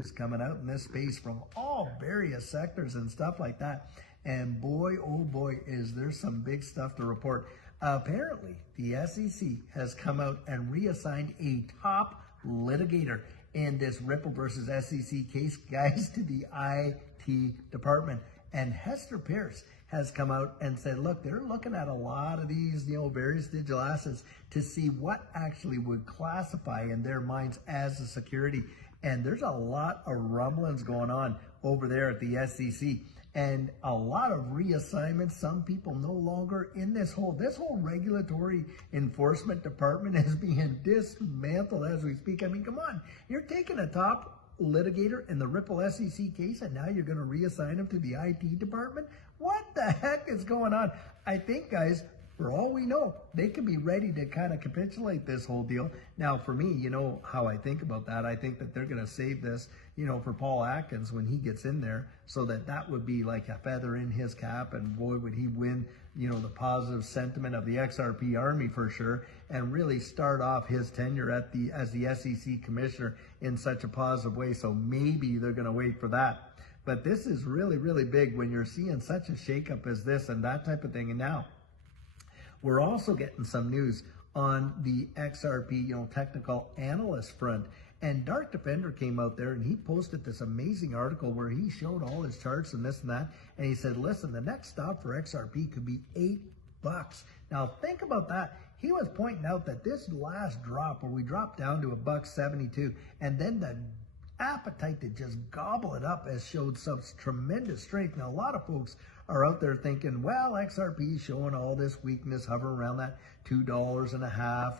news coming out in this space from all various sectors and stuff like that. And boy, oh boy, is there some big stuff to report. Apparently, the SEC has come out and reassigned a top litigator in this Ripple versus SEC case, guys, to the IT department. And Hester Peirce has come out and said, look, they're looking at a lot of these, various digital assets to see what actually would classify in their minds as a security. And there's a lot of rumblings going on over there at the SEC and a lot of reassignments. Some people no longer in this whole regulatory enforcement department is being dismantled as we speak. I mean, come on, you're taking a top litigator in the Ripple SEC case and now you're going to reassign him to the IT department? What the heck is going on? I think, guys, for all we know, they could be ready to kind of capitulate this whole deal. Now, for me, you know how I think about that. I think that they're going to save this, for Paul Atkins when he gets in there, so that would be like a feather in his cap, and boy, would he win, the positive sentiment of the XRP army for sure, and really start off his tenure as the SEC commissioner in such a positive way. So maybe they're going to wait for that. But this is really, really big when you're seeing such a shakeup as this and that type of thing. And now, we're also getting some news on the XRP, technical analyst front. And Dark Defender came out there and he posted this amazing article where he showed all his charts and this and that. And he said, listen, the next stop for XRP could be $8. Now think about that. He was pointing out that this last drop where we dropped down to $1.72 and then the appetite to just gobble it up has showed such tremendous strength. Now, a lot of folks are out there thinking, well, XRP is showing all this weakness hovering around that $2.50,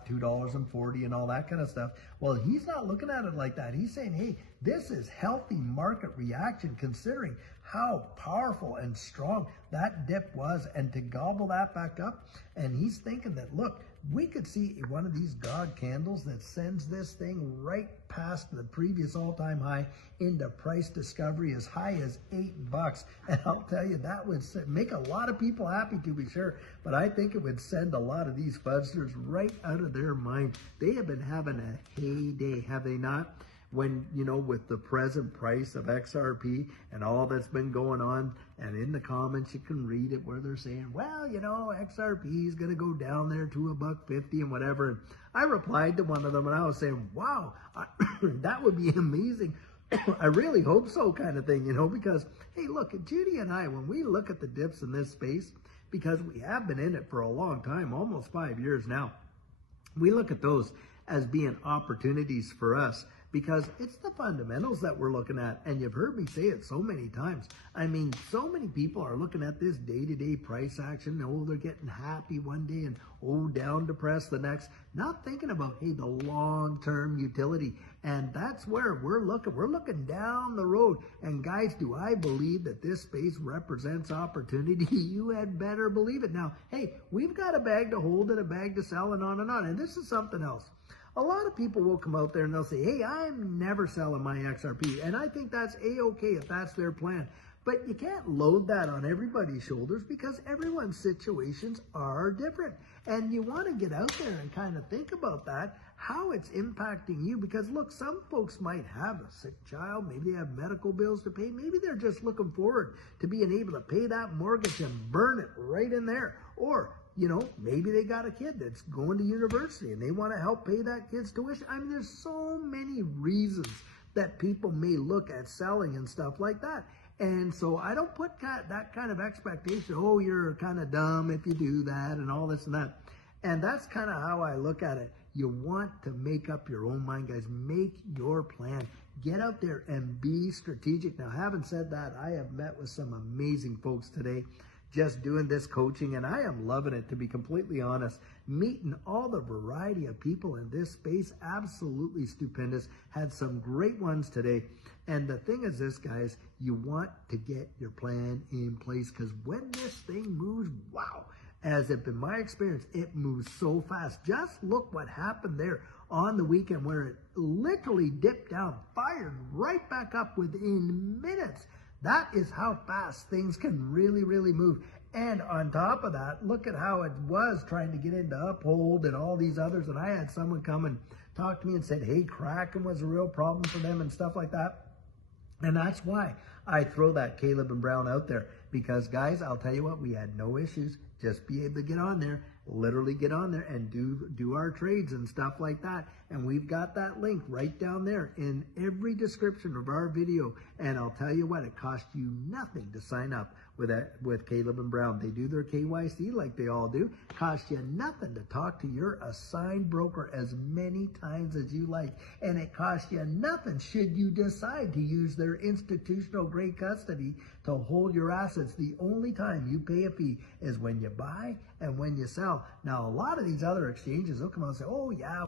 $2.40 and all that kind of stuff. Well, he's not looking at it like that. He's saying, hey, this is healthy market reaction considering how powerful and strong that dip was, and to gobble that back up. And he's thinking that, look, we could see one of these God candles that sends this thing right past the previous all-time high into price discovery as high as $8. And I'll tell you, that would make a lot of people happy, to be sure, but I think it would send a lot of these fudsters right out of their mind. They have been having a heyday, have they not? When, with the present price of XRP and all that's been going on, and in the comments you can read it where they're saying, well, XRP is going to go down there to $1.50 and whatever. And I replied to one of them and I was saying, wow, that would be amazing. I really hope so, kind of thing, because, hey, look, Judy and I, when we look at the dips in this space, because we have been in it for a long time, almost 5 years now, we look at those as being opportunities for us, because it's the fundamentals that we're looking at. And you've heard me say it so many times. I mean, so many people are looking at this day-to-day price action. Oh, they're getting happy one day and, down depressed the next. Not thinking about, hey, the long-term utility. And that's where we're looking. We're looking down the road. And guys, do I believe that this space represents opportunity? You had better believe it. Now, hey, we've got a bag to hold and a bag to sell and on and on. And this is something else. A lot of people will come out there and they'll say, hey, I'm never selling my XRP. And I think that's A-okay if that's their plan. But you can't load that on everybody's shoulders because everyone's situations are different. And you want to get out there and kind of think about that, how it's impacting you. Because look, some folks might have a sick child. Maybe they have medical bills to pay. Maybe they're just looking forward to being able to pay that mortgage and burn it right in there. Or maybe they got a kid that's going to university and they want to help pay that kid's tuition. I mean, there's so many reasons that people may look at selling and stuff like that. And so I don't put that kind of expectation, oh, you're kind of dumb if you do that and all this and that. And that's kind of how I look at it. You want to make up your own mind, guys. Make your plan. Get out there and be strategic. Now, having said that, I have met with some amazing folks today just doing this coaching, and I am loving it, to be completely honest. Meeting all the variety of people in this space, absolutely stupendous. Had some great ones today. And the thing is this, guys, you want to get your plan in place, because when this thing moves, wow, as it been my experience, it moves so fast. Just look what happened there on the weekend where it literally dipped down, fired right back up within minutes. That is how fast things can really, really move. And on top of that, look at how it was trying to get into Uphold and all these others. And I had someone come and talk to me and said, hey, Kraken was a real problem for them and stuff like that. And that's why I throw that Caleb and Brown out there, because guys, I'll tell you what, we had no issues. Just be able to get on there, literally get on there and do our trades and stuff like that. And we've got that link right down there in every description of our video. And I'll tell you what, it costs you nothing to sign up with Caleb and Brown. They do their KYC like they all do. Costs you nothing to talk to your assigned broker as many times as you like. And it costs you nothing should you decide to use their institutional grade custody to hold your assets. The only time you pay a fee is when you buy and when you sell. Now, a lot of these other exchanges, they'll come out and say, oh yeah,